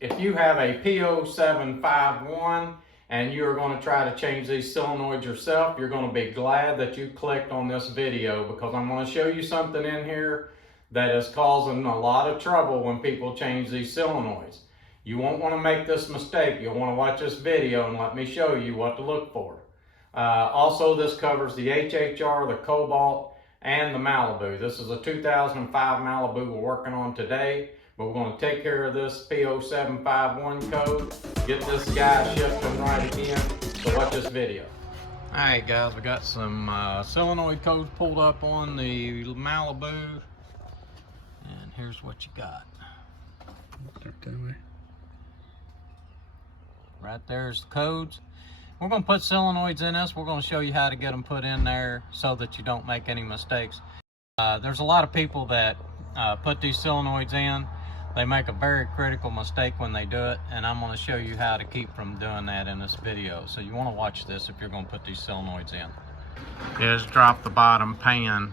if you have a PO751 and you're going to try to change these solenoids yourself, you're going to be glad that you clicked on this video, because I'm going to show you something in here that is causing a lot of trouble when people change these solenoids. You won't want to make this mistake. You'll want to watch this video and let me show you what to look for. Also, this covers the HHR, the Cobalt, and the Malibu. This is a 2005 Malibu we're working on today, but we're going to take care of this PO751 code, get this guy shipped and right again. So watch this video. Alright guys, we got some solenoid codes pulled up on the Malibu, and here's what you got. Right there's the codes. We're going to put solenoids in this. We're going to show you how to get them put in there so that you don't make any mistakes. There's a lot of people that put these solenoids in. They make a very critical mistake when they do it, and I'm going to show you how to keep from doing that in this video. So you want to watch this if you're going to put these solenoids in. Is drop the bottom pan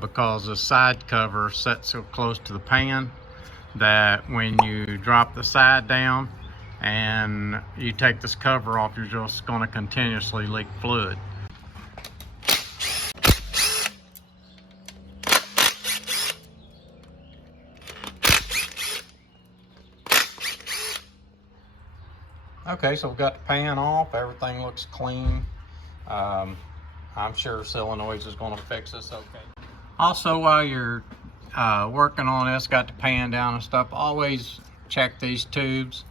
because the side cover sets so close to the pan that when you drop the side down and you take this cover off, you're just going to continuously leak fluid. Okay, so we've got the pan off, everything looks clean. I'm sure solenoids is going to fix this okay. Also, while you're working on this, got the pan down and stuff, always check these tubes.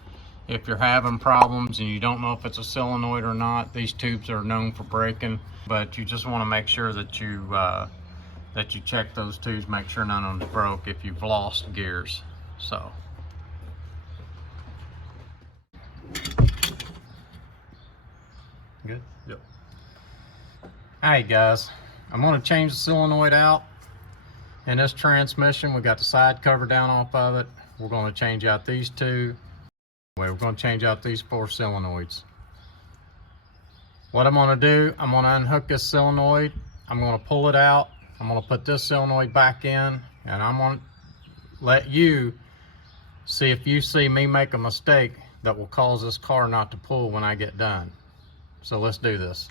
If you're having problems and you don't know if it's a solenoid or not, these tubes are known for breaking, but you just want to make sure that you check those tubes, make sure none of them broke if you've lost gears. So good? Yep. Alright guys, I'm going to change the solenoid out. In this transmission, we got the side cover down off of it. We're going to change out these two. We're going to change out these 4 solenoids. What I'm going to do, I'm going to unhook this solenoid. I'm going to pull it out. I'm going to put this solenoid back in, and I'm going to let you see if you see me make a mistake that will cause this car not to pull when I get done. So let's do this.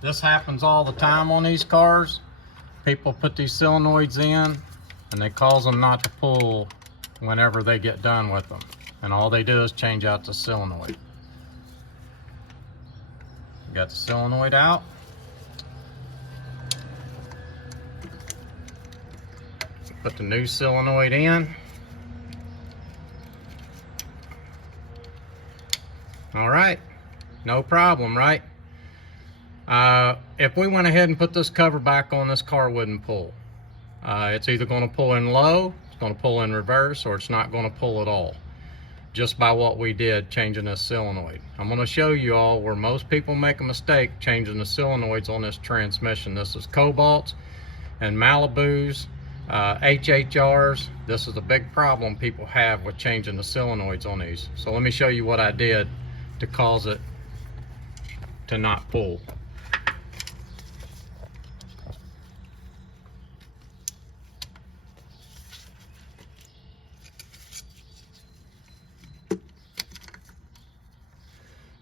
This happens all the time on these cars. People put these solenoids in and they cause them not to pull whenever they get done with them. And all they do is change out the solenoid. Got the solenoid out. Put the new solenoid in. All right, no problem, right? If we went ahead and put this cover back on, this car wouldn't pull. It's either going to pull in low, it's going to pull in reverse, or it's not going to pull at all, just by what we did changing this solenoid. I'm going to show you all where most people make a mistake changing the solenoids on this transmission. This is Cobalt and Malibus, HHRs. This is a big problem people have with changing the solenoids on these. So let me show you what I did to cause it to not pull.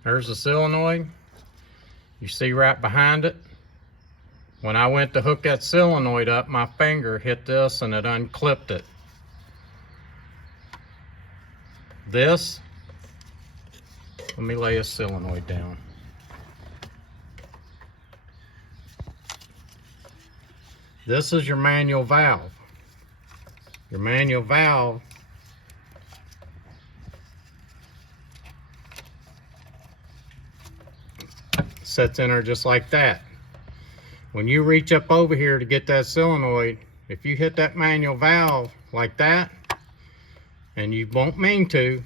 There's the solenoid. You see right behind it. When I went to hook that solenoid up, my finger hit this and it unclipped it. This, let me lay a solenoid down. This is your manual valve. Your manual valve sets in there just like that. When you reach up over here to get that solenoid, if you hit that manual valve like that, and you won't mean to,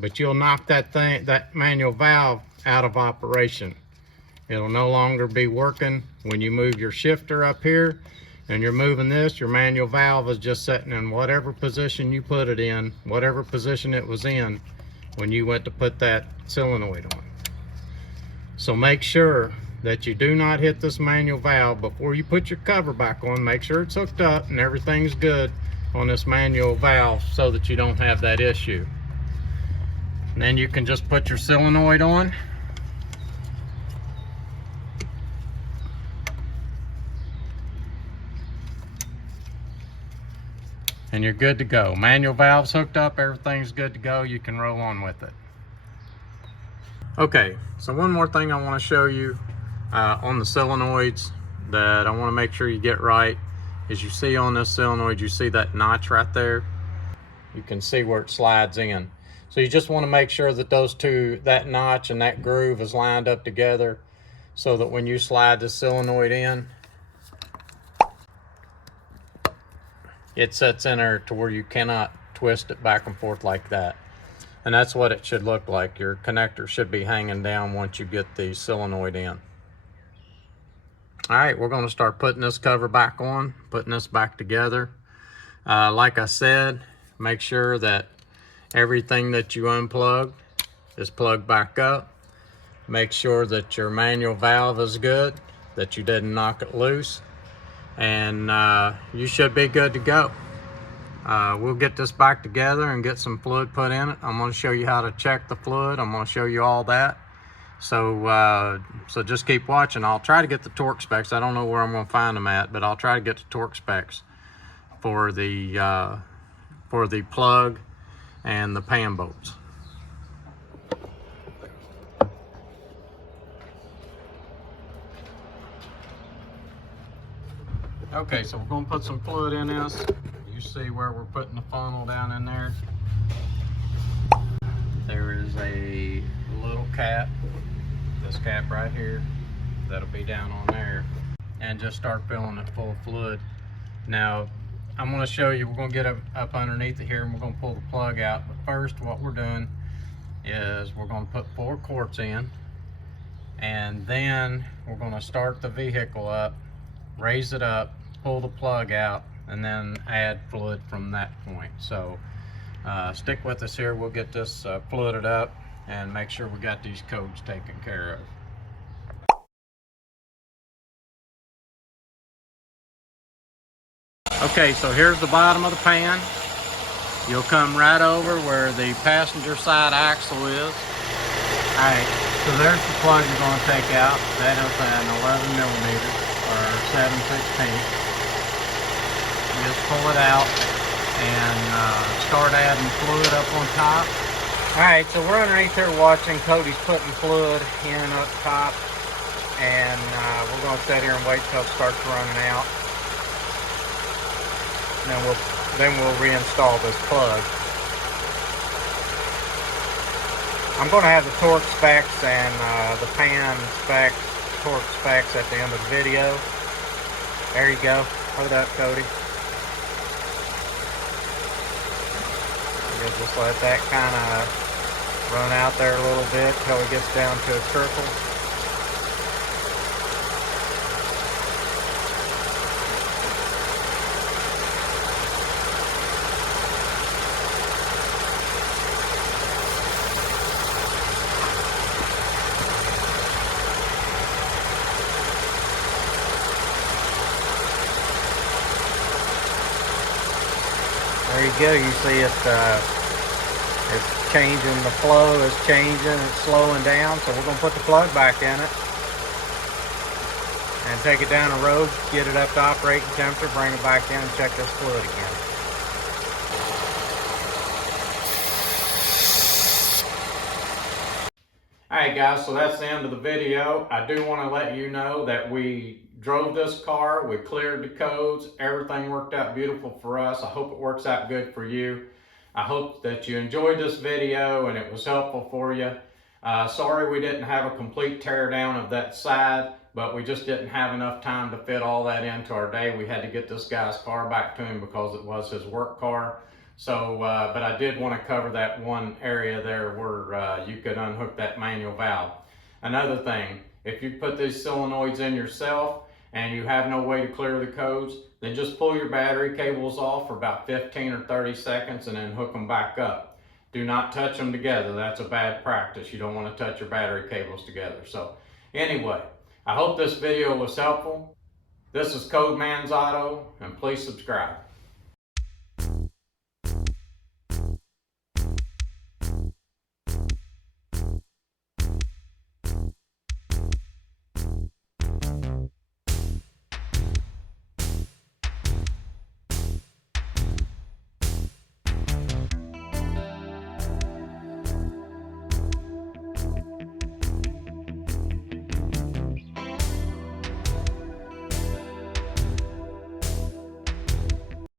but you'll knock that manual valve out of operation. It'll no longer be working. When you move your shifter up here and you're moving this, your manual valve is just sitting in whatever position you put it in, whatever position it was in when you went to put that solenoid on. So make sure that you do not hit this manual valve before you put your cover back on. Make sure it's hooked up and everything's good on this manual valve so that you don't have that issue. And then you can just put your solenoid on. And you're good to go. Manual valve's hooked up, everything's good to go. You can roll on with it. Okay, so one more thing I want to show you on the solenoids that I want to make sure you get right is you see on this solenoid, you see that notch right there? You can see where it slides in. So you just want to make sure that those two, that notch and that groove is lined up together so that when you slide the solenoid in, it sets in there to where you cannot twist it back and forth like that. And that's what it should look like. Your connector should be hanging down once you get the solenoid in. All right, we're gonna start putting this cover back on, putting this back together. Like I said, make sure that everything that you unplug is plugged back up. Make sure that your manual valve is good, that you didn't knock it loose, and you should be good to go. We'll get this back together and get some fluid put in it. I'm going to show you how to check the fluid. I'm going to show you all that. So just keep watching. I'll try to get the torque specs. I don't know where I'm going to find them at, but I'll try to get the torque specs for the plug and the pan bolts. Okay, so we're going to put some fluid in this. You see where we're putting the funnel down in there. There is a little cap, this cap right here, that'll be down on there, and just start filling it full of fluid. Now, I'm going to show you, we're going to get up underneath it here and we're going to pull the plug out. But first, what we're doing is we're going to put 4 quarts in, and then we're going to start the vehicle up, raise it up, pull the plug out, and then add fluid from that point. So stick with us here. We'll get this fluided up and make sure we got these codes taken care of. Okay, so here's the bottom of the pan. You'll come right over where the passenger side axle is. All right, so there's the plug you're going to take out. That is an 11 millimeter or 7/16. Just pull it out and start adding fluid up on top. All right, so we're underneath here watching. Cody's putting fluid in up top, and we're going to sit here and wait till it starts running out. And then we'll reinstall this plug. I'm going to have the torque specs and the pan specs, torque specs at the end of the video. There you go. Hold up, Cody. You'll just let that kind of run out there a little bit till it gets down to a trickle. There you go. You see it's changing, the flow is changing, it's slowing down. So we're going to put the plug back in it and take it down the road, get it up to operating temperature, bring it back in and check this fluid again. Alright guys, so that's the end of the video. I do want to let you know that we drove this car, we cleared the codes, everything worked out beautiful for us. I hope it works out good for you. I hope that you enjoyed this video and it was helpful for you. Sorry we didn't have a complete tear down of that side, but we just didn't have enough time to fit all that into our day. We had to get this guy's car back to him because it was his work car. So, but I did want to cover that one area there where you could unhook that manual valve. Another thing, if you put these solenoids in yourself and you have no way to clear the codes, then just pull your battery cables off for about 15 or 30 seconds and then hook them back up. Do not touch them together. That's a bad practice. You don't want to touch your battery cables together. So anyway, I hope this video was helpful. This is Code Man's Auto, and please subscribe.